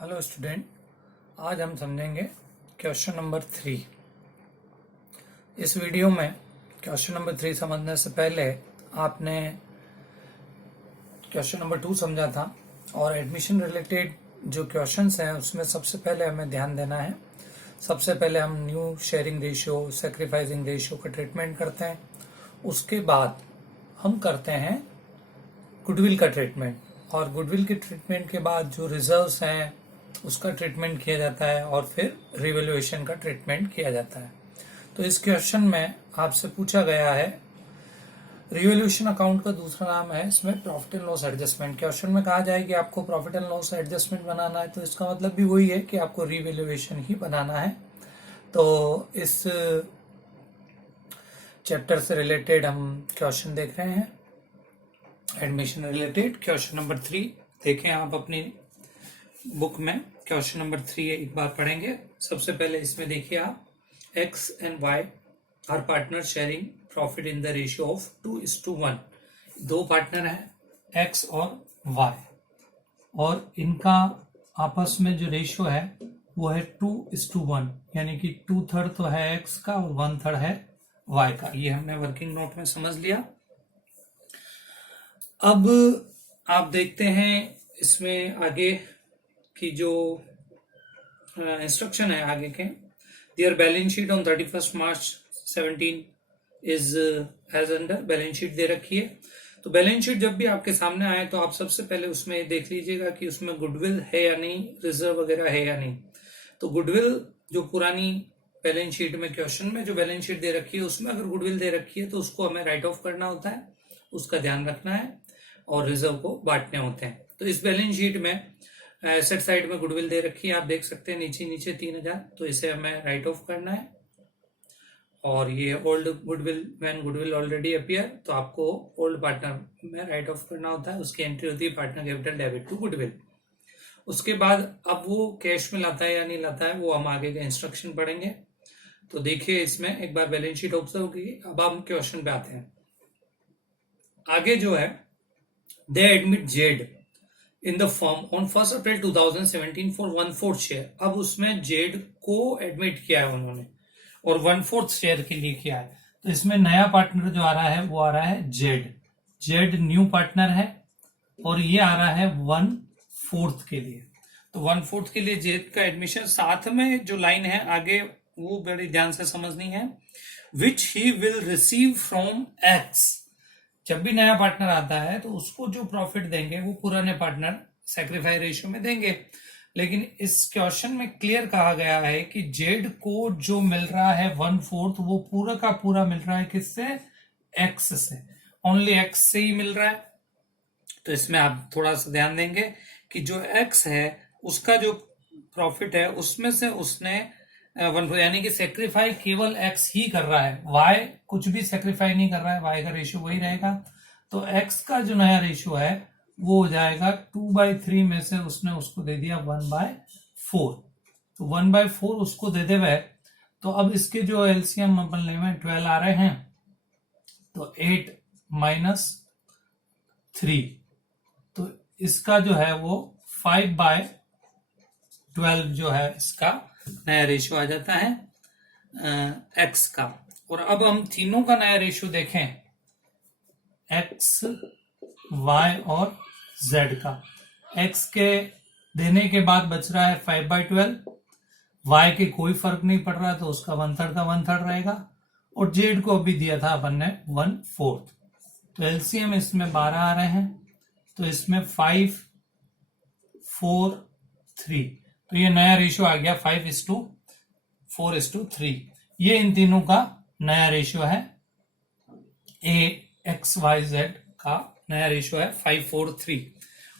Hello student, आज हम समझेंगे क्वेश्चन नंबर 3। इस वीडियो में क्वेश्चन नंबर 3 समझने से पहले आपने क्वेश्चन नंबर 2 समझा था और एडमिशन रिलेटेड जो क्वेश्चंस हैं उसमें सबसे पहले हमें ध्यान देना है। सबसे पहले हम new sharing ratio, sacrificing ratio का ट्रीटमेंट करते हैं। उसके बाद हम करते हैं गुडविल का ट्रीटमेंट और गुडविल के ट्रीटमेंट के बाद जो रिजर्व्स हैं उसका ट्रीटमेंट किया जाता है और फिर रिवैल्यूएशन का ट्रीटमेंट किया जाता है। तो इस क्वेश्चन में आपसे पूछा गया है रिवैल्यूएशन अकाउंट का दूसरा नाम है इसमें profit and loss adjustment. Question में कहा जाए कि आपको प्रॉफिट एंड लॉस एडजस्टमेंट बनाना है, तो इसका मतलब भी वही है कि आपको रिवैल्यूएशन ही बनाना है। तो इस चैप्टर से रिलेटेड हम क्वेश्चन देख रहे हैं, एडमिशन रिलेटेड क्वेश्चन नंबर 3। देखें आप अपनी बुक में क्वेश्चन नंबर 3 एक बार पढ़ेंगे। सबसे पहले इसमें देखिए आप, X and Y are partner sharing profit in the ratio of 2:1। दो पार्टनर हैं एक्स और वाई और इनका आपस में जो रेशियो है वो है 2:1, यानी कि 2/3 तो है एक्स का और 1/3 है वाई का। ये हमने वर्किंग नोट में समझ लिया। अब आप देखते हैं इसमें आगे की जो इंस्ट्रक्शन है आगे के, their balance sheet on 31 March 17 is as under. Balance sheet दे रखी है, तो बैलेंस शीट जब भी आपके सामने आए तो आप सबसे पहले उसमें देख लीजिएगा कि उसमें गुडविल है या नहीं, रिजर्व वगैरह है या नहीं। तो गुडविल जो पुरानी बैलेंस शीट में क्वेश्चन में जो बैलेंस शीट दे रखी है उसमें अगर गुडविल दे रखी है तो उसको हमें राइट ऑफ करना होता है, उसका ध्यान रखना है और रिजर्व को बांटने होते हैं। तो इस बैलेंस शीट में एसेट साइड में गुडविल दे रखी है, आप देख सकते हैं नीचे 3000, तो इसे हमें राइट ऑफ करना है। और ये old goodwill, when goodwill already appear, तो आपको ओल्ड पार्टनर में राइट ऑफ करना होता है, उसकी एंट्री होती है partner capital debit to goodwill. उसके बाद अब वो कैश में लाता है या नहीं लाता है वो हम आगे का इंस्ट्रक्शन पढ़ेंगे। तो देखिए इसमें एक बार बैलेंस शीट ऑब्जर्व की। अब हम क्वेश्चन पे आते हैं। आगे जो है, दे admit Z in the form on 1 April 2017 for 1/4 share. अब उसमें जेड को एडमिट किया है उन्होंने और 1/4 शेयर के लिए किया है। तो इसमें नया पार्टनर जो आ रहा है वो आ रहा है जेड। जेड न्यू पार्टनर है और ये आ रहा है 1/4 के लिए। तो 1/4 के लिए जेड का एडमिशन, साथ में जो लाइन है आगे वो बड़ी ध्यान से समझनी है, which he will receive from x. जब भी नया पार्टनर आता है तो उसको जो प्रॉफिट देंगे वो पुराने पार्टनर सैक्रिफाई रेशियो में देंगे। लेकिन इस क्वेश्चन में क्लियर कहा गया है कि जेड को जो मिल रहा है 1/4 वो पूरा का पूरा मिल रहा है किससे? एक्स से। ओनली एक्स से ही मिल रहा है। तो इसमें आप थोड़ा सा ध्यान देंगे कि जो एक्स है उसका जो प्रॉफिट है उसमें से उसने यानी कि सेक्रीफाई केवल एक्स ही कर रहा है, वाई कुछ भी सेक्रीफाई नहीं कर रहा है, वाई का रेशियो वही रहेगा। तो एक्स का जो नया रेशियो है वो हो जाएगा 2/3 में से उसने उसको दे दिया 1/4। तो 1/4 उसको दे देवे। तो अब इसके जो एलसीएम अपन लेवे 12 आ रहे हैं, तो 8 - 3, तो इसका जो है वो 5/12 जो है इसका नया रेशियो आ जाता है एक्स का। और अब हम तीनों का नया रेशियो देखें, एक्स, वाई और जेड का। एक्स के देने के बाद बच रहा है 5/12, वाई के कोई फर्क नहीं पड़ रहा तो उसका 1/3 का 1/3 रहेगा, और जेड को अभी दिया था अपन ने 1/4। तो एलसीएम इसमें 12 आ रहे हैं, तो इसमें 5, 4, 3, तो ये नया रेशियो आ गया 5:4:3। ये इन तीनों का नया रेशियो है। ए एक्स वाई जेड का नया रेशियो है 5:4:3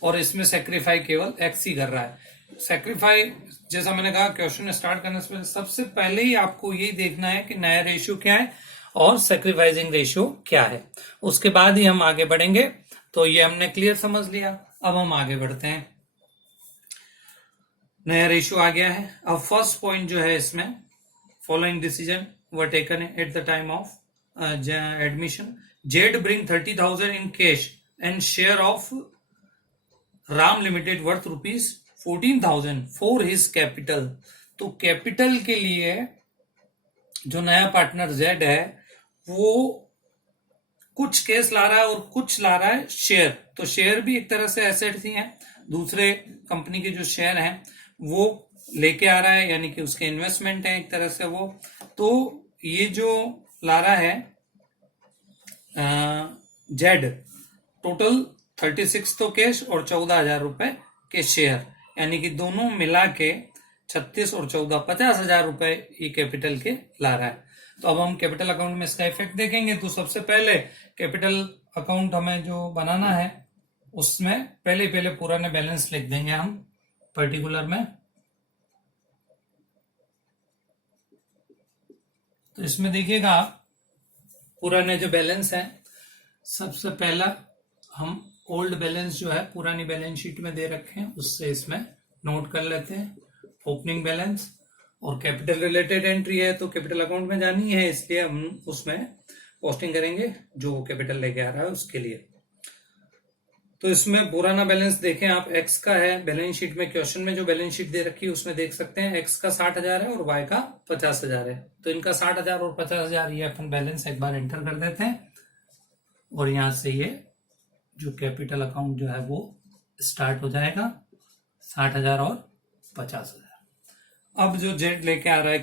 और इसमें सेक्रीफाई केवल एक्स ही कर रहा है। सेक्रीफाई, जैसा मैंने कहा क्वेश्चन स्टार्ट करने से सबसे पहले ही आपको यही देखना है कि नया रेशियो क्या है और सेक्रीफाइसिंग रेशियो क्या है, उसके बाद ही हम आगे बढ़ेंगे। तो ये हमने क्लियर समझ लिया। अब हम आगे बढ़ते हैं। नया रेशियो आ गया है। अब फर्स्ट पॉइंट जो है इसमें, following decision were taken at the time of admission. Z bring 30,000 in cash and share of Ram limited worth 14,000 for his capital. तो कैपिटल के लिए जो नया पार्टनर जेड है वो कुछ कैश ला रहा है और कुछ ला रहा है शेयर। तो शेयर भी एक तरह से एसेट ही है, दूसरे कंपनी के जो शेयर हैं वो लेके आ रहा है, यानी कि उसके इन्वेस्टमेंट है एक तरह से वो। तो ये जो ला रहा है जेड, टोटल 36 तो कैश और 14,000 रुपए के शेयर, यानी कि दोनों मिला के 36 और 14 50,000 रुपए ये कैपिटल के ला रहा है। तो अब हम कैपिटल अकाउंट में इसका इफेक्ट देखेंगे। तो सबसे पहले कैपिटल अकाउंट हमें जो बनाना है उसमें पहले पुराने बैलेंस लिख देंगे हम पर्टिकुलर में। तो इसमें देखिएगा पुराने जो बैलेंस है, सबसे पहला हम ओल्ड बैलेंस जो है पुरानी बैलेंस शीट में दे रखे हैं उससे इसमें नोट कर लेते हैं। ओपनिंग बैलेंस और कैपिटल रिलेटेड एंट्री है तो कैपिटल अकाउंट में जानी है, इसलिए हम उसमें पोस्टिंग करेंगे जो कैपिटल लेके आ रहा है उसके लिए। तो इसमें पुराना बैलेंस देखें आप, एक्स का है बैलेंस शीट में, क्वेश्चन में जो बैलेंस शीट दे रखी है उसमें देख सकते हैं एक्स का 60,000 है और वाई का 50,000 है। तो इनका 60,000 और 50,000 ये अपन बैलेंस एक बार एंटर कर देते हैं और यहां से ये जो कैपिटल अकाउंट जो है वो स्टार्ट हो जाएगा, 60,000 और 50,000। अब जो जेड लेके आ रहा है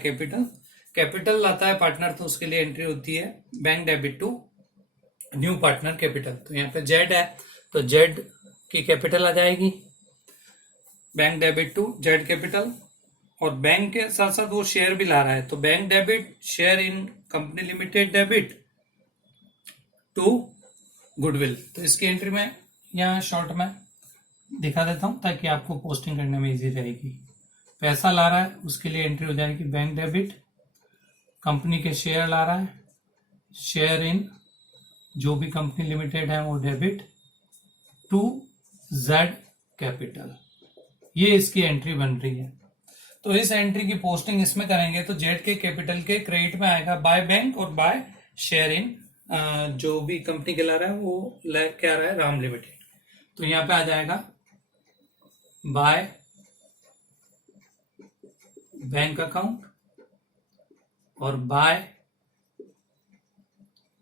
कैपिटल लाता है पार्टनर, तो उसके लिए एंट्री होती है bank debit to new partner capital. तो यहाँ पे जेड है तो जेड की कैपिटल आ जाएगी, bank debit to Z capital. और बैंक के साथ साथ वो शेयर भी ला रहा है, तो bank debit share in company limited debit to goodwill. तो इसकी एंट्री में यहाँ शॉर्ट में दिखा देता हूं ताकि आपको पोस्टिंग करने में इजी रहेगी। पैसा ला रहा है उसके लिए एंट्री हो जाएगी बैंक डेबिट, कंपनी के शेयर ला रहा है, शेयर इन जो भी कंपनी लिमिटेड है वो डेबिट टू जेड कैपिटल। ये इसकी एंट्री बन रही है। तो इस एंट्री की पोस्टिंग इसमें करेंगे तो जेड के कैपिटल के क्रेडिट में आएगा बाय बैंक और बाय शेयर इन जो भी कंपनी के ला रहा है वो क्या रहा है राम लिमिटेड। तो यहां पे आ जाएगा बाय बैंक अकाउंट और by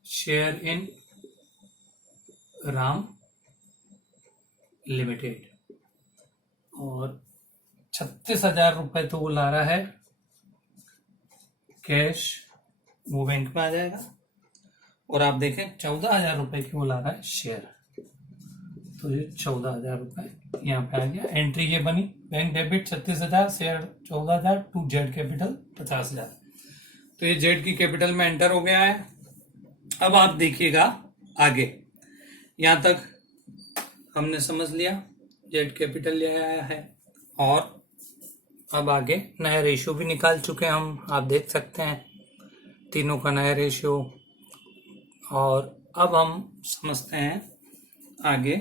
share in Ram limited. और 36,000 रुपए तो वो ला रहा है कैश, वो बैंक में आ जाएगा। और आप देखें 14,000 रुपए की वो ला रहा है शेयर, तो ये 14,000 रुपए यहाँ पे आ गया। एंट्री ये बनी bank debit 36,000, share 14,000 to Z capital 50,000। तो ये जेड की कैपिटल में एंटर हो गया है। अब आप देखिएगा आगे, यहां तक हमने समझ लिया जेड कैपिटल ले आया है। और अब आगे नया रेशियो भी निकाल चुके हैं हम, आप देख सकते हैं तीनों का नया रेशियो। और अब हम समझते हैं आगे।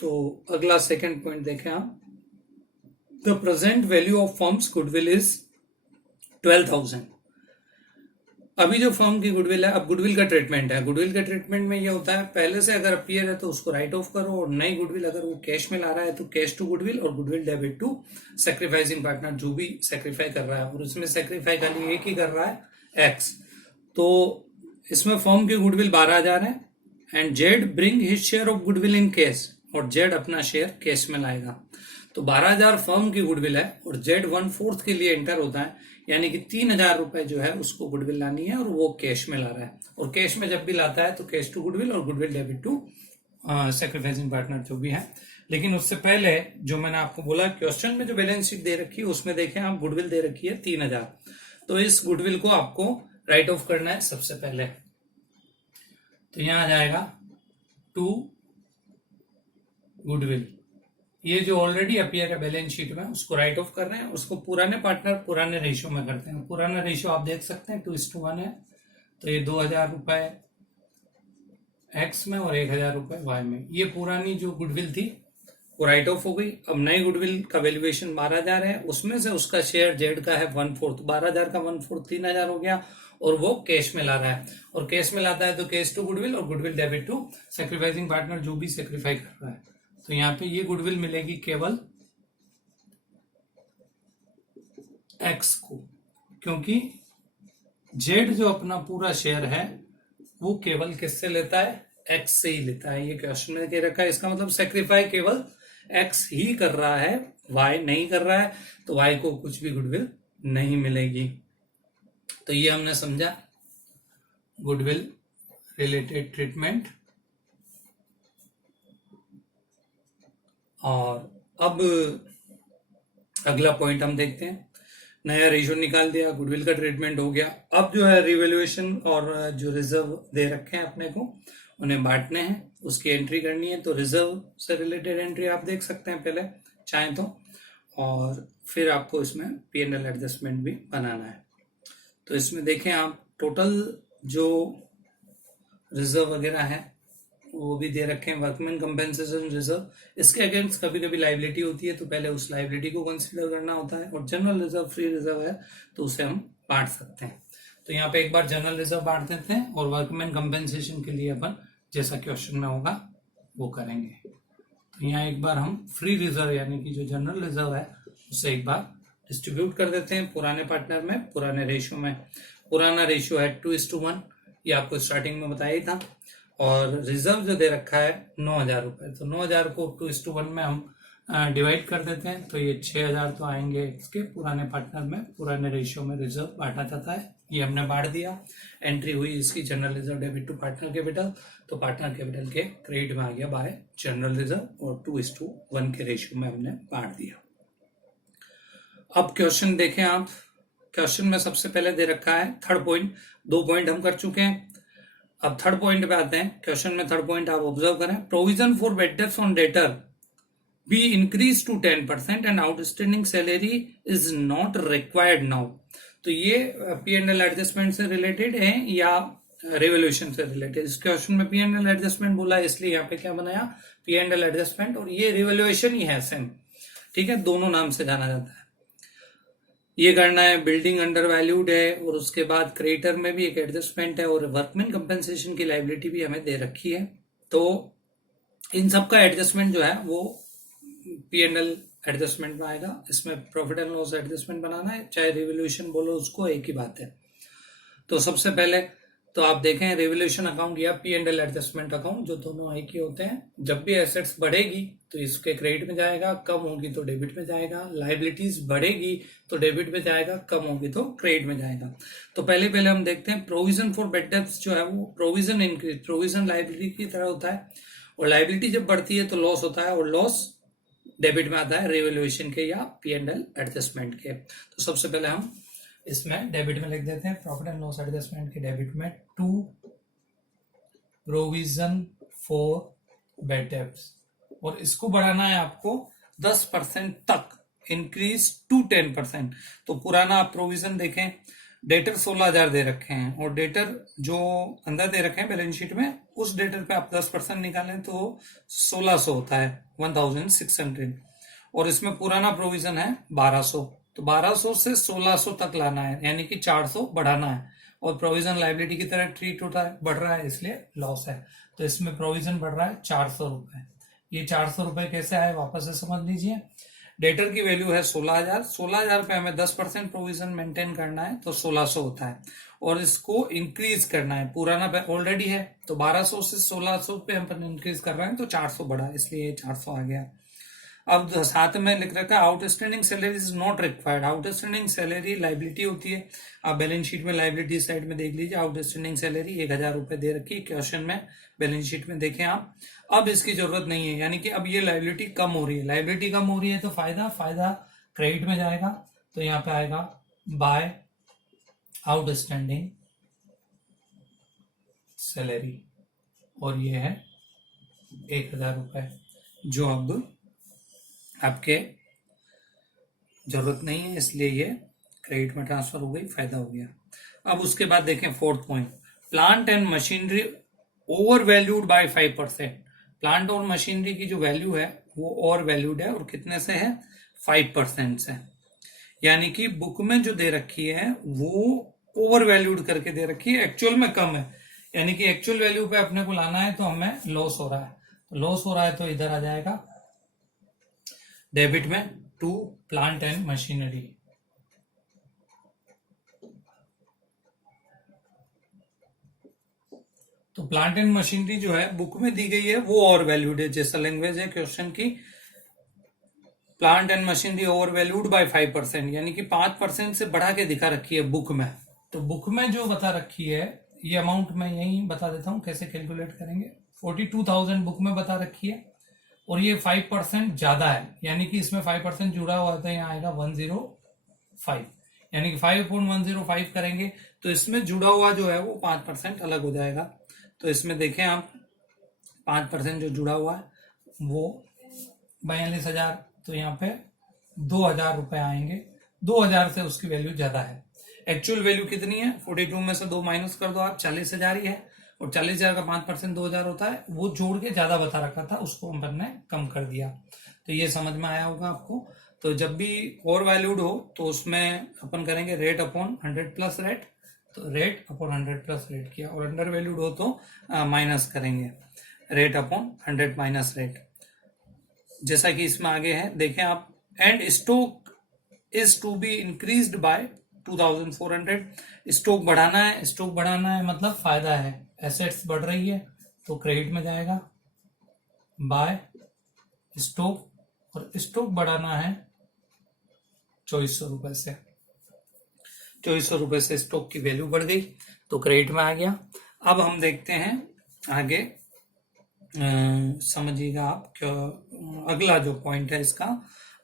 तो अगला सेकंड पॉइंट देखें आप, the present value of firms goodwill is 12,000। अभी जो फर्म की गुडविल है, अब गुडविल का ट्रीटमेंट है। गुडविल का ट्रीटमेंट में ये होता है पहले से अगर अपीयर है तो उसको राइट ऑफ करो, और नई गुडविल अगर वो कैश में ला रहा है तो कैश टू गुडविल और goodwill debit to sacrificing partner जो भी सेक्रीफाई कर रहा है। और उसमें सेक्रीफाई खाली एक ही कर रहा है एक्स। तो इसमें फर्म की गुडविल 12,000 है and Z bring his share of goodwill in cash, और जेड अपना शेयर कैश में लाएगा। तो 12,000 फर्म की गुडविल है और जेड 1/4 के लिए एंटर होता है, यानी कि 3,000 रुपए जो है उसको गुडविल लानी है और वो कैश में ला रहा है। और कैश में जब भी लाता है तो कैश टू गुडविल और goodwill debit to sacrificing partner जो भी है। लेकिन उससे पहले जो मैंने आपको बोला क्वेश्चन में जो बैलेंस शीट दे रखी है उसमें देखें आप गुडविल दे रखी है 3,000। तो इस गुडविल को आपको राइट ऑफ करना है सबसे पहले। तो यहां आ जाएगा टू गुडविल, ये जो ऑलरेडी अपीयर है बैलेंस शीट में उसको राइट ऑफ कर रहे हैं। उसको पुराने पार्टनर पुराने रेशियो में करते हैं। पुराना रेशियो आप देख सकते हैं 2:1 है। तो ये 2,000 रुपए एक्स में और 1,000 रुपए वाई में। ये पुरानी जो गुडविल थी वो राइट ऑफ हो गई। अब नई गुडविल का वैल्यूएशन 12,000 है, उसमें से उसका शेयर जेड का है 1/4। 12,000 का 1/4 3,000 हो गया और वो कैश में ला रहा है। और कैश में लाता है तो कैश टू गुडविल और goodwill debit to sacrificing partner जो भी सेक्रीफाई कर रहा है। तो यहाँ पे ये गुडविल मिलेगी केवल एक्स को, क्योंकि जेड जो अपना पूरा शेयर है वो केवल किससे लेता है, एक्स से ही लेता है। ये क्वेश्चन में कह रखा है, इसका मतलब सेक्रीफाई केवल एक्स ही कर रहा है, वाई नहीं कर रहा है, तो वाई को कुछ भी गुडविल नहीं मिलेगी। तो ये हमने समझा गुडविल रिलेटेड ट्रीटमेंट। और अब अगला पॉइंट हम देखते हैं। नया रेशियो निकाल दिया, गुडविल का ट्रीटमेंट हो गया। अब जो है रिवैल्यूएशन और जो रिजर्व दे रखे हैं अपने को उन्हें बांटने हैं, उसकी एंट्री करनी है। तो रिजर्व से रिलेटेड एंट्री आप देख सकते हैं पहले चाहें तो, और फिर आपको इसमें P&L एडजस्टमेंट भी बनाना है। तो इसमें देखें आप टोटल जो रिजर्व वगैरह है वो भी दे रखे हैं, वर्कमैन कंपेंसेशन रिजर्व। इसके अगेंस्ट कभी कभी लाइबिलिटी होती है तो पहले उस लाइबिलिटी को कंसीडर करना होता है, और जनरल रिजर्व फ्री रिजर्व है तो उसे हम बांट सकते हैं। तो यहाँ पे एक बार जनरल रिजर्व बांट देते हैं और वर्कमैन कंपेंसेशन के लिए अपन जैसा क्वेश्चन में होगा वो करेंगे। तो यहाँ एक बार हम फ्री रिजर्व यानी कि जो जनरल रिजर्व है उसे एक बार डिस्ट्रीब्यूट कर देते हैं पुराने पार्टनर में, पुराने रेशियो में। पुराना रेशियो है 2:1, ये आपको स्टार्टिंग में बताया ही था। और रिजर्व जो दे रखा है 9,000 रुपए, तो 9,000 को 2:1 में हम डिवाइड कर देते हैं, तो ये 6,000 तो आएंगे इसके पुराने पार्टनर में, पुराने रेशियो में रिजर्व बांटा जाता है। ये हमने बांट दिया, एंट्री हुई इसकी general reserve debit to partner capital, तो पार्टनर कैपिटल के क्रेडिट में आ गया बाय जनरल रिजर्व, और 2:1 के रेशियो में हमने बांट दिया। अब क्वेश्चन देखें आप, क्वेश्चन में सबसे पहले दे रखा है थर्ड पॉइंट, 2 पॉइंट हम कर चुके हैं। अब थर्ड पॉइंट पे आते हैं। क्वेश्चन में थर्ड पॉइंट आप ऑब्जर्व करें, provision for bad debts on debtor be increase to 10% and outstanding salary is not required now. तो ये P&L एडजस्टमेंट से रिलेटेड है या रिवोल्यूशन से रिलेटेड। इस क्वेश्चन में P&L एडजस्टमेंट बोला है, इसलिए यहाँ पे क्या बनाया P&L एडजस्टमेंट, और ये रिवोल्यूशन ही है सेम, ठीक है, दोनों नाम से जाना जाता है। ये करना है, बिल्डिंग अंडर वैल्यूड है, और उसके बाद क्रेडिटर में भी एक एडजस्टमेंट है, और वर्कमैन कंपेंसेशन की लाइबिलिटी भी हमें दे रखी है। तो इन सब का एडजस्टमेंट जो है वो P&L एडजस्टमेंट में आएगा। इसमें प्रॉफिट एंड लॉस एडजस्टमेंट बनाना है, चाहे रिवोल्यूशन बोलो उसको, एक ही बात है। तो सबसे पहले तो आप देखें रिवोल्यूशन अकाउंट या P&L एडजस्टमेंट अकाउंट, जो दोनों एक ही होते हैं। जब भी एसेट्स बढ़ेगी तो इसके क्रेडिट में जाएगा, कम होगी तो डेबिट में जाएगा। लाइबिलिटीज बढ़ेगी तो डेबिट में जाएगा, कम होगी तो क्रेडिट में जाएगा। तो पहले हम देखते हैं प्रोविजन फॉर बैड डेब्ट्स जो है वो प्रोविजन इंक्रीज, प्रोविजन लाइबिलिटी की तरह होता है, और लाइबिलिटी जब बढ़ती है तो लॉस होता है, और लॉस डेबिट में आता है रिवोल्यूशन के या P&L एडजस्टमेंट के। तो सबसे पहले हम इसमें डेबिट में लिख देते हैं, प्रॉफिट एंड लॉस एडजस्टमेंट के डेबिट में to provision for bad debts, और इसको बढ़ाना है आपको 10% तक, इंक्रीज टू 10%। तो पुराना आप प्रोविजन देखें, डेटर 16,000 दे रखे हैं, और डेटर जो अंदर दे रखे हैं बैलेंस शीट में, उस डेटर पे आप 10% निकालें तो 1600 होता है, 1600, और इसमें पुराना प्रोविजन है 1200, तो 1200 से 1600 तक लाना है, यानी कि 400 बढ़ाना है। और प्रोविजन लाइबिलिटी की तरह ट्रीट होता है, बढ़ रहा है इसलिए लॉस है। तो इसमें प्रोविजन बढ़ रहा है 400 रुपए। ये 400 रुपए कैसे आए वापस से समझ लीजिए। डेटर की वैल्यू है 16,000, 16,000 पे हमें 10% प्रोविजन मेंटेन करना है तो 1600 होता है, और इसको इंक्रीज करना है, पुराना ऑलरेडी है तो 1200 से 1600 पे हम इंक्रीज कर रहे हैं तो 400 बढ़ा, इसलिए 400 आ गया। अब साथ में लिख रखा है outstanding salary is not required. Outstanding salary liability होती है, आप बैलेंस शीट में लाइबिलिटी साइड में देख लीजिए, आउटस्टैंडिंग सैलरी 1,000 रुपए दे रखी है क्वेश्चन में, बैलेंस शीट में देखें आप। अब इसकी जरूरत नहीं है, यानी कि अब ये लाइबिलिटी कम हो रही है, लाइबिलिटी कम हो रही है तो फायदा क्रेडिट में जाएगा, तो यहाँ पे आएगा बाय आउटस्टैंडिंग सैलरी, और ये है 1,000 रुपए जो अब आपके जरूरत नहीं है, इसलिए ये क्रेडिट में ट्रांसफर हो गई, फायदा हो गया। अब उसके बाद देखें fourth point, plant and machinery over valued bye 5%। Plant और मशीनरी की जो वैल्यू है वो ओवर वैल्यूड है, और कितने से है 5% से, यानी कि बुक में जो दे रखी है वो ओवर वैल्यूड करके दे रखी है, एक्चुअल में कम है, यानी कि एक्चुअल वैल्यू पे अपने को लाना है तो हमें लॉस हो रहा है, तो लॉस हो रहा है तो इधर आ जाएगा डेबिट में टू प्लांट एंड मशीनरी। तो प्लांट एंड मशीनरी जो है बुक में दी गई है वो ओवर वैल्यूड है, जैसा लैंग्वेज है क्वेश्चन की, plant and machinery over valued bye 5%, यानी कि 5% से बढ़ा के दिखा रखी है बुक में। तो बुक में जो बता रखी है ये अमाउंट मैं यही बता देता हूं कैसे कैलकुलेट करेंगे। 42,000 बुक में बता रखी है और ये 5% ज्यादा है, यानी कि इसमें 5% जुड़ा हुआ था, यहाँ आएगा 105, यानी कि 5.105 करेंगे तो इसमें जुड़ा हुआ जो है वो 5% अलग हो जाएगा। तो इसमें देखें आप 5% जो जुड़ा हुआ है वो 42,000, तो यहाँ पे 2,000 रुपए आएंगे। 2,000 से उसकी वैल्यू ज्यादा है। एक्चुअल वैल्यू कितनी है, 42 में से 2 माइनस कर दो आप, 40,000 ही है, और 40,000 का 5% 2,000 होता है, वो जोड़ के ज्यादा बता रखा था, उसको हमने कम कर दिया। तो ये समझ में आया होगा आपको। तो जब भी ओवर वैल्यूड हो तो उसमें अपन करेंगे रेट अपॉन 100 प्लस रेट, तो रेट अपॉन 100 प्लस रेट किया, और अंडर वैल्यूड हो तो माइनस करेंगे रेट अपॉन 100 माइनस रेट, जैसा कि इसमें आगे है देखें आप। And stock is to be increased by 2,400, stock बढ़ाना है, स्टॉक बढ़ाना है मतलब फायदा है, एसेट्स बढ़ रही है तो क्रेडिट में जाएगा बाय स्टॉक, और स्टॉक बढ़ाना है 2,400 रुपए से, 2,400 रुपए से स्टॉक की वैल्यू बढ़ गई तो क्रेडिट में आ गया। अब हम देखते हैं आगे, समझिएगा आप क्या अगला जो पॉइंट है इसका,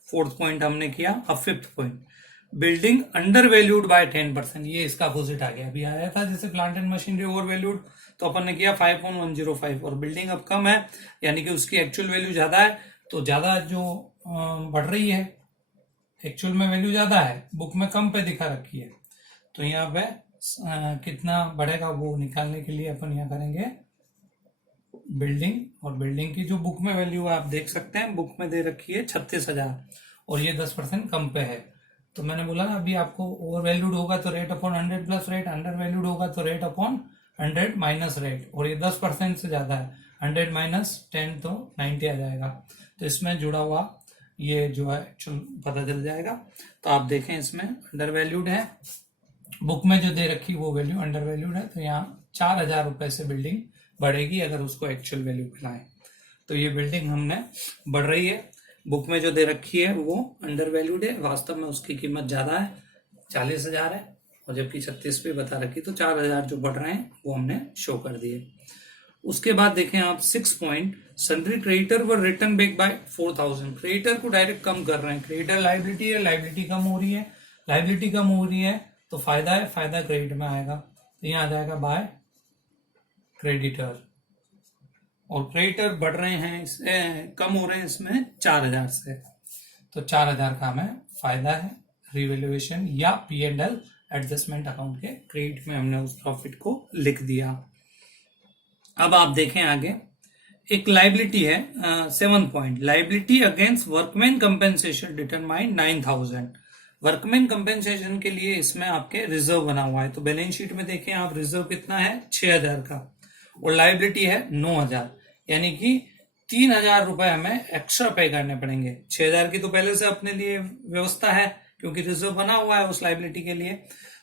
फोर्थ पॉइंट हमने किया। अब fifth point, building under valued bye 10%, ये इसका अपोजिट आ गया। अभी आया था जैसे plant and machinery over valued, तो अपन ने किया 5.105, और बिल्डिंग अब कम है यानी कि उसकी एक्चुअल वैल्यू ज्यादा है, तो ज्यादा जो बढ़ रही है, एक्चुअल में वैल्यू ज्यादा है, बुक में कम पे दिखा रखी है, तो यहाँ पे कितना बढ़ेगा वो निकालने के लिए अपन यहाँ करेंगे बिल्डिंग, और बिल्डिंग की जो बुक में वैल्यू आप देख सकते हैं, बुक में दे रखी है 36,000 और ये 10% कम पे है। तो मैंने बोला ना अभी आपको ओवर वैल्यूड होगा तो rate upon 100 plus rate, under valued होगा तो रेट अपॉन 100 माइनस रेट, और ये 10% से ज्यादा है, 100 माइनस 10 तो 90 आ जाएगा। तो इसमें जुड़ा हुआ ये जो है एक्चुअल पता चल जाएगा। तो आप देखें इसमें अंडर वैल्यूड है, बुक में जो दे रखी वो वैल्यू अंडर वैल्यूड है, तो यहाँ 4,000 रुपए से बिल्डिंग बढ़ेगी अगर उसको एक्चुअल वैल्यू मिलाएं। तो ये बिल्डिंग हमने बढ़ रही है, बुक में जो दे रखी है वो अंडर वैल्यूड है, वास्तव में उसकी कीमत ज्यादा है, 40,000 है, और जबकि 36 पे बता रखी, तो 4,000 जो बढ़ रहे हैं वो हमने शो कर दिए। उसके बाद देखें आप 6 point, sundry creditor were return back by 4,000, creditor को डायरेक्ट कम कर रहे हैं, क्रेडिटर लाइबिलिटी है, लाइबिलिटी कम हो रही है, लाइबिलिटी कम हो रही है तो फायदा है, फायदा क्रेडिट में आएगा, तो यहाँ आ जाएगा बाय क्रेडिटर, और क्रेडिटर बढ़ रहे हैं, इससे कम हो रहे हैं इसमें 4,000 से, तो 4,000 का हमें फायदा है रिवैल्यूएशन या P&L एडजस्टमेंट अकाउंट के क्रेडिट में हमने उस प्रॉफिट को लिख दिया। अब आप देखें आगे, एक लाइबिलिटी है 7 point, liability against workman compensation determine 9,000, workman compensation के लिए इसमें आपके रिजर्व बना हुआ है। तो बैलेंस शीट में देखें आप, रिजर्व कितना है 6,000 का, और लाइबिलिटी है 9,000, यानी कि 3,000 रुपए हमें एक्स्ट्रा पे करने पड़ेंगे। 6,000 की तो पहले से अपने लिए व्यवस्था है क्योंकि रिजर्व बना हुआ है उस लाइबिलिटी के लिए।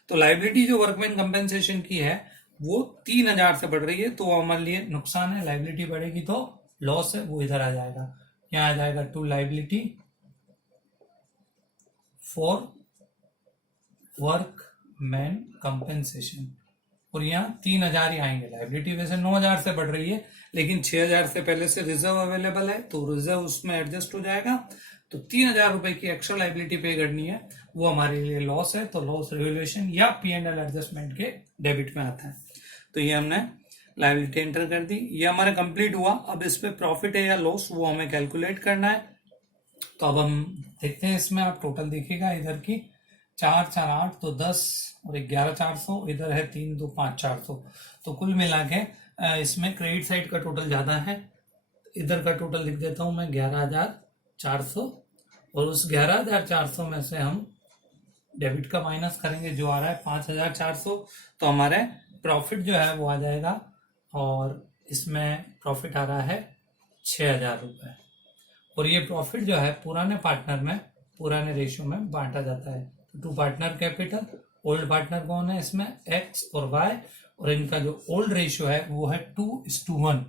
तो लाइबिलिटी जो वर्कमैन कंपेंसेशन की है वो 3,000 से बढ़ रही है, तो हमारे लिए नुकसान है, लाइबिलिटी बढ़ेगी तो लॉस है, वो इधर आ जाएगा, यहाँ आ जाएगा to liability for workman compensation, और यहाँ 3,000 ही आएंगे। लाइबिलिटी वैसे 9,000 से बढ़ रही है, लेकिन 6,000 से पहले से रिजर्व अवेलेबल है, तो रिजर्व उसमें एडजस्ट हो जाएगा, तो 3,000 रुपए की एक्स्ट्रा लाइबिलिटी पे करनी है, वो हमारे लिए लॉस है, तो लॉस रिवैल्यूएशन या P&L एडजस्टमेंट के डेबिट में आता है। तो ये हमने लाइबिलिटी एंटर कर दी, ये हमारा कंप्लीट हुआ। अब इस पे प्रॉफिट है या लॉस वो हमें कैलकुलेट करना है। तो अब हम देखते हैं, इसमें आप टोटल देखिएगा, इधर की 4 4 8 तो 10 और 11 400, इधर है 3 2 5 400, तो कुल मिला के इसमें क्रेडिट साइड का टोटल ज्यादा है, इधर का टोटल लिख देता हूं मैं 11,400, और उस 11,400 में से हम डेबिट का माइनस करेंगे जो आ रहा है 5,400, तो हमारे प्रॉफिट जो है वो आ जाएगा, और इसमें प्रॉफिट आ रहा है 6,000 रुपए, और ये प्रॉफिट जो है पुराने पार्टनर में पुराने रेशियो में बांटा जाता है। तो to partner capital, old partner कौन है इसमें, एक्स और वाई, और इनका जो ओल्ड रेशियो है वो है 2:1,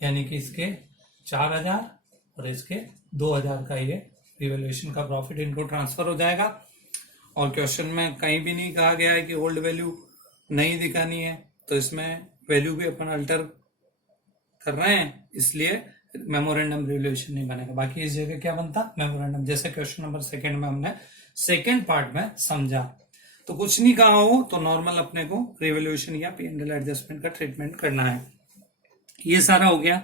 यानी कि इसके 4000 और इसके 2000 का ये रिवैल्यूएशन का प्रॉफिट इनको ट्रांसफर हो जाएगा। और क्वेश्चन में कहीं भी नहीं कहा गया है कि ओल्ड वैल्यू नहीं दिखानी है, तो इसमें वैल्यू भी अपन अल्टर कर रहे हैं, इसलिए मेमोरेंडम रिवैल्यूएशन नहीं बनेगा। बाकी इस जगह क्या बनता, मेमोरेंडम, जैसे क्वेश्चन नंबर 2 में हमने सेकेंड पार्ट में समझा। तो कुछ नहीं कहा हो तो नॉर्मल अपने को रिवैल्यूएशन या P&L एडजस्टमेंट का ट्रीटमेंट करना है। ये सारा हो गया।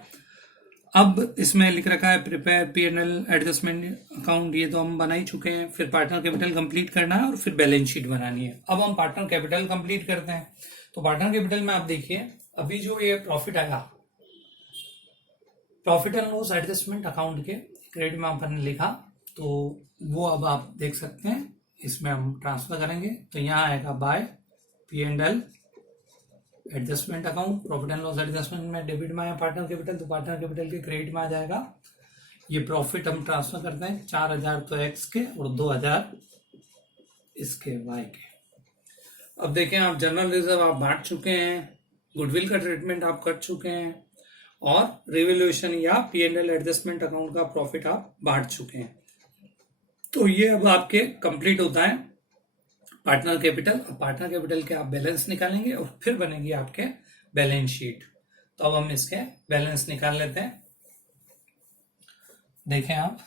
अब इसमें लिख रखा है प्रिपेयर P&L एडजस्टमेंट अकाउंट, ये तो हम बना ही चुके हैं। फिर पार्टनर कैपिटल कंप्लीट करना है और फिर बैलेंस शीट बनानी है। अब हम पार्टनर कैपिटल कंप्लीट करते हैं। तो पार्टनर कैपिटल में आप देखिए, अभी जो ये प्रॉफिट आया, profit and loss adjustment account के क्रेडिट में अपन ने लिखा, तो वो अब आप देख सकते हैं, इसमें हम ट्रांसफर करेंगे। तो यहाँ आएगा by P&L adjustment account, profit and loss adjustment में डेबिट में आया पार्टनर कैपिटल, तो पार्टनर कैपिटल के क्रेडिट में आ जाएगा। ये प्रॉफिट हम ट्रांसफर करते हैं, 4000 तो एक्स के और 2000 इसके वाई के। अब देखें, आप जनरल रिजर्व आप बांट चुके हैं, गुडविल का ट्रीटमेंट आप कर चुके हैं, और रिवैल्यूएशन या P&L एडजस्टमेंट अकाउंट का प्रॉफिट आप बांट चुके हैं। तो ये अब आपके कंप्लीट होता है पार्टनर कैपिटल। अब पार्टनर कैपिटल के आप बैलेंस निकालेंगे और फिर बनेगी आपके बैलेंस शीट। तो अब हम इसके बैलेंस निकाल लेते हैं। देखें आप,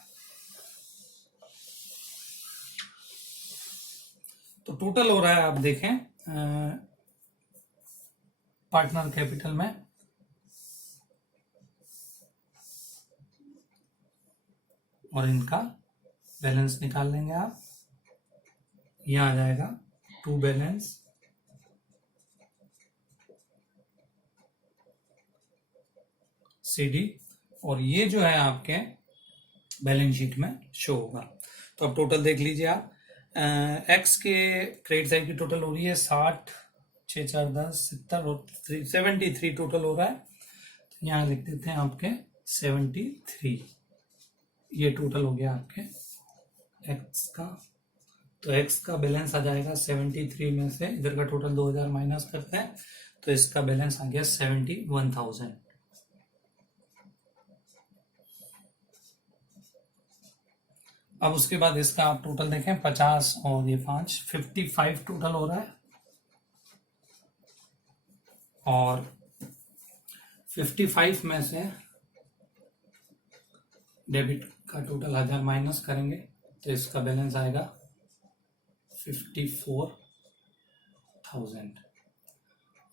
तो टोटल हो रहा है, आप देखें पार्टनर कैपिटल में और इनका बैलेंस निकाल लेंगे आप। यहां आ जाएगा टू बैलेंस CD, और ये जो है आपके बैलेंस शीट में शो होगा। तो अब टोटल देख लीजिए आप, एक्स के क्रेडिट साइड की टोटल हो रही है 60, 6 4 10 70 और 73 टोटल हो रहा है। तो यहाँ लिख देते हैं आपके 73, ये टोटल हो गया आपके एक्स का। तो एक्स का बैलेंस आ जाएगा 73 में से इधर का टोटल 2000 माइनस करते हैं, तो इसका बैलेंस आ गया 71,000। अब उसके बाद इसका आप टोटल देखें, 50 और ये 5, 55 टोटल हो रहा है। और 55 में से डेबिट का टोटल 1000 माइनस करेंगे, तो इसका बैलेंस आएगा 54,000।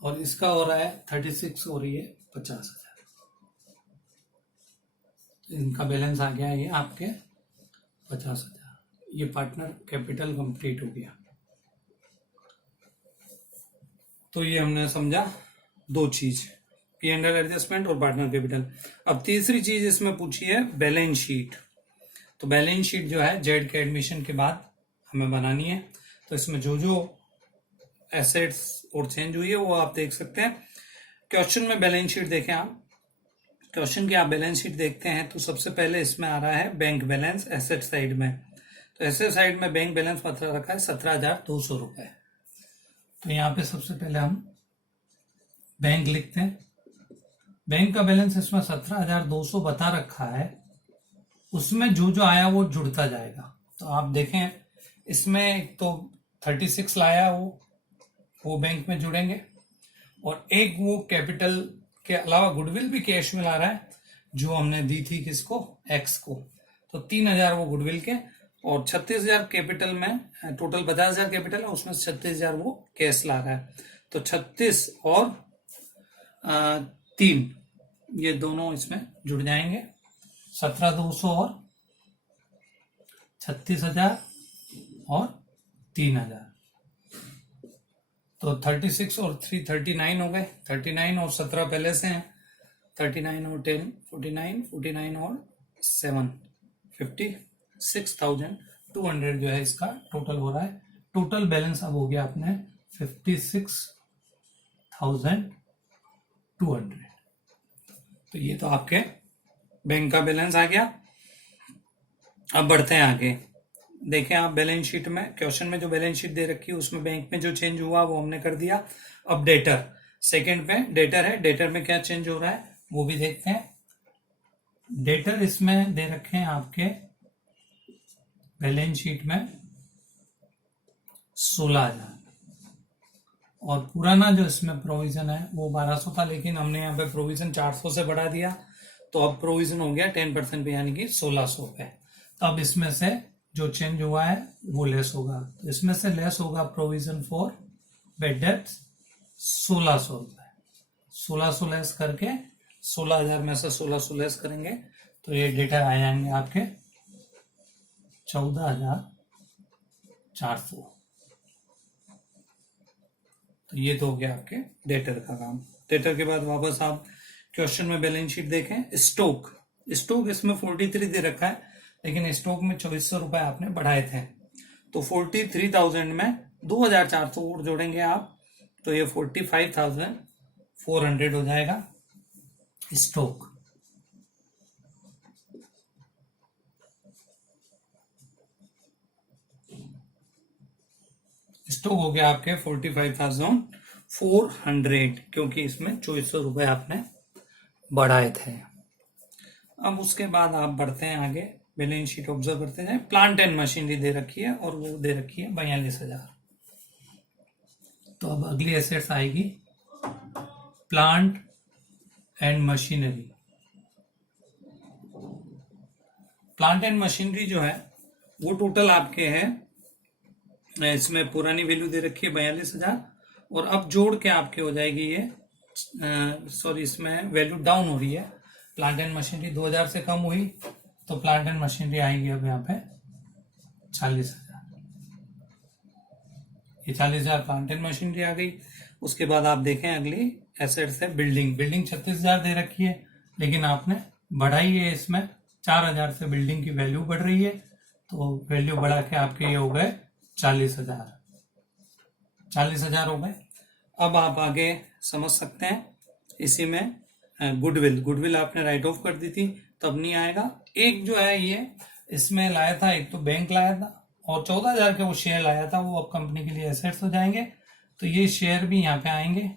और इसका हो रहा है 36 हो रही है 50,000। इनका बैलेंस आ गया ये आपके 50,000। ये पार्टनर कैपिटल कंप्लीट हो गया। तो ये हमने समझा दो चीज, P&L एडजस्टमेंट और पार्टनर कैपिटल। अब तीसरी चीज इसमें पूछी है बैलेंस शीट। तो बैलेंस शीट जो है जेड के एडमिशन के बाद हमें बनानी है। तो इसमें जो जो एसेट्स और चेंज हुई है वो आप देख सकते हैं। क्वेश्चन में बैलेंस शीट देखें आप, क्वेश्चन की आप बैलेंस शीट देखते हैं तो सबसे पहले इसमें आ रहा है बैंक बैलेंस एसेट साइड में। तो एसेट साइड में बैंक बैलेंस पता रखा है 17,200 रुपए। तो यहाँ पे सबसे पहले हम बैंक लिखते हैं। बैंक का बैलेंस इसमें 17,200 बता रखा है, उसमें जो जो आया वो जुड़ता जाएगा। तो आप देखें, इसमें एक तो 36 लाया वो बैंक में जुड़ेंगे, और एक वो कैपिटल के अलावा गुडविल भी कैश में ला रहा है जो हमने दी थी किसको, एक्स को। तो 3,000 वो गुडविल के, और 36,000 कैपिटल में, टोटल 50,000 कैपिटल है, उसमें 36,000 वो कैश ला रहा है। तो 36 और 3 ये दोनों इसमें जुड़ जाएंगे, 17,200 और 36,000 और 3,000। तो 36 और 3 39 हो गए। 39 और 17 पहले से हैं, 39 और 10 49, 49 और 7 56,200 जो है इसका टोटल हो रहा है। टोटल बैलेंस अब हो गया अपने 56,200। तो ये तो आपके बैंक का बैलेंस आ गया। अब बढ़ते हैं आगे। देखें आप बैलेंस शीट में, क्वेश्चन में जो बैलेंस शीट दे रखी है उसमें बैंक में जो चेंज हुआ वो हमने कर दिया। अब डेटर, सेकंड पे डेटर है, डेटर में क्या चेंज हो रहा है वो भी देखते हैं। डेटर इसमें दे रखे हैं आपके बैलेंस शीट में 16,000, और पुराना जो इसमें प्रोविजन है वो 1200 था, लेकिन हमने यहाँ पे प्रोविजन 400 से बढ़ा दिया, तो अब प्रोविजन हो गया 10% पे, यानी कि 1600 पे। तो अब इसमें से जो चेंज हुआ है वो लेस होगा, तो इसमें से लेस होगा प्रोविजन फॉर बेड डेट्स 1600 रुपए। 1600 लेस करके 16,000 में से 1600 लेस करेंगे तो ये डेटा आ जाएंगे आपके 14,400। तो ये तो हो गया आपके डेटर का काम। डेटर के बाद वापस आप क्वेश्चन में बैलेंस शीट देखें। स्टॉक, स्टॉक इसमें 43 दे रखा है, लेकिन स्टॉक में 2400 रुपए आपने बढ़ाए थे, तो 43,000 में 2,400 और जोड़ेंगे आप, तो ये 45,400 हो जाएगा स्टॉक। स्टॉक हो गया आपके 45,400, क्योंकि इसमें 2400 रुपए आपने बढ़ाए थे। अब उसके बाद आप बढ़ते हैं आगे, बैलेंस शीट ऑब्जर्व करते जाए। प्लांट एंड मशीनरी दे रखी है और वो दे रखी है 42,000। तो अब अगली एसेट्स आएगी plant and machinery. Plant and machinery जो है वो टोटल आपके है, इसमें पुरानी वैल्यू दे रखी है 42,000, और अब जोड़ के आपके हो जाएगी ये, सॉरी इसमें वैल्यू डाउन हो रही है। प्लांट एंड मशीनरी 2,000 से कम हुई, तो प्लांट एंड मशीनरी आएगी अब यहाँ पे 40,000। ये 40,000 प्लांट एंड मशीनरी आ गई। उसके बाद आप देखें अगली एसेट्स है बिल्डिंग। बिल्डिंग 36,000 दे रखी है, लेकिन आपने बढ़ाई है, इसमें 4,000 से बिल्डिंग की वैल्यू बढ़ रही है, तो वैल्यू बढ़ा के आपके ये हो गए 40,000। 40,000 हो गए। अब आप आगे समझ सकते हैं, इसी में गुडविल, गुडविल आपने राइट ऑफ कर दी थी, तब नहीं आएगा। एक जो है ये इसमें लाया था, एक तो बैंक लाया था, और 14,000 के वो शेयर लाया था, वो अब कंपनी के लिए एसेट्स हो जाएंगे, तो ये शेयर भी यहाँ पे आएंगे,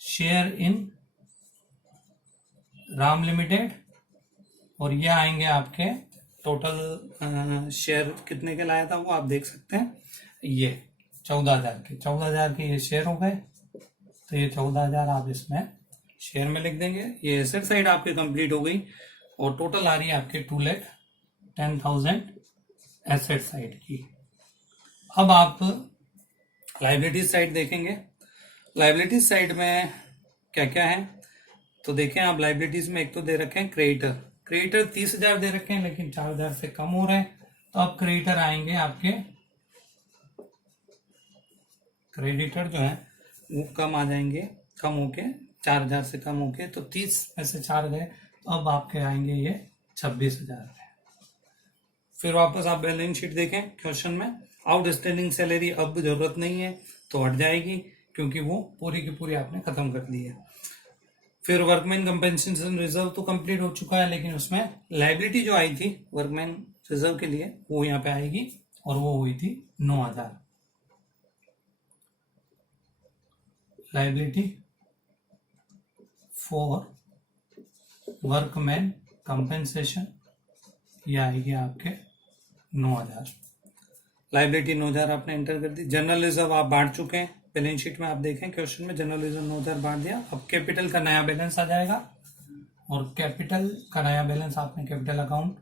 शेयर इन राम लिमिटेड, और ये आएंगे आपके टोटल शेयर कितने के लाया था वो आप देख सकते हैं, ये 14,000 के ये शेयर हो गए, तो ये 14,000 आप इसमें शेयर में लिख देंगे। ये एसेट साइड आपकी कंप्लीट हो गई, और टोटल आ रही है आपके 2,10,000 एसेट साइड की। अब आप लाइबिलिटीज साइड देखेंगे। लाइबिलिटीज साइड में क्या क्या है, तो देखें आप लाइबिलिटीज में एक तो दे रखे हैं क्रेडिटर। क्रेडिटर 30,000 दे रखे हैं, लेकिन 4,000 से कम हो रहे हैं, तो अब क्रेडिटर आएंगे आपके, क्रेडिटर जो है वो कम आ जाएंगे, कम होके 4,000 से कम होके, तो 30 में से 4 गए, तो अब आपके आएंगे ये 26,000। फिर वापस आप बैलेंस शीट देखें क्वेश्चन में, आउटस्टैंडिंग सैलरी अब जरूरत नहीं है तो हट जाएगी, क्योंकि वो पूरी की पूरी आपने खत्म कर दी है। फिर वर्कमैन कंपेंसेशन रिजर्व तो कंप्लीट हो चुका है, लेकिन उसमें लाइबिलिटी जो आई थी वर्कमैन रिजर्व के लिए वो यहाँ पे आएगी, और वो हुई थी 9,000। लाइबिलिटी फॉर वर्कमैन कंपेंसेशन ये आएगी आपके 9,000। लाइबिलिटी 9,000 आपने एंटर कर दी। जनरल रिजर्व आप बांट चुके हैं, बैलेंस शीट में आप देखें क्वेश्चन में जनरल रिजर्व 9,000 बांट दिया। अब कैपिटल का नया बैलेंस आ जाएगा, और कैपिटल का नया बैलेंस आपने कैपिटल अकाउंट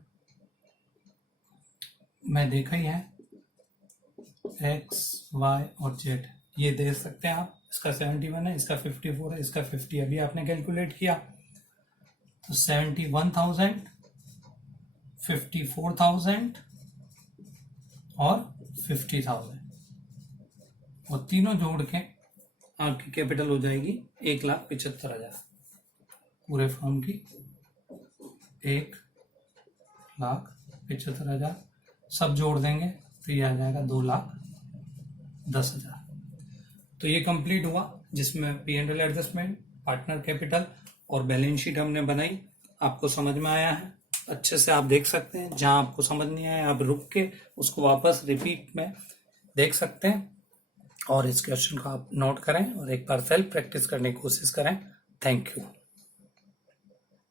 में देखा ही है, एक्स वाई और जेड ये देख सकते हैं आप। इसका 71 है, इसका 54 है, इसका 50 अभी आपने कैलकुलेट किया, तो 71,000, 54,000 और 50,000, और तीनों जोड़ के आपकी कैपिटल हो जाएगी 1,75,000। पूरे फॉर्म की 1,75,000 सब जोड़ देंगे तो ये आ जाएगा 2,10,000। तो ये कंप्लीट हुआ, जिसमें P&L एडजस्टमेंट, पार्टनर कैपिटल और बैलेंस शीट हमने बनाई। आपको समझ में आया है? अच्छे से आप देख सकते हैं। जहां आपको समझ नहीं आया आप रुक के उसको वापस रिपीट में देख सकते हैं और इस क्वेश्चन को आप नोट करें और एक बार सेल्फ प्रैक्टिस करने की कोशिश करें। Thank you.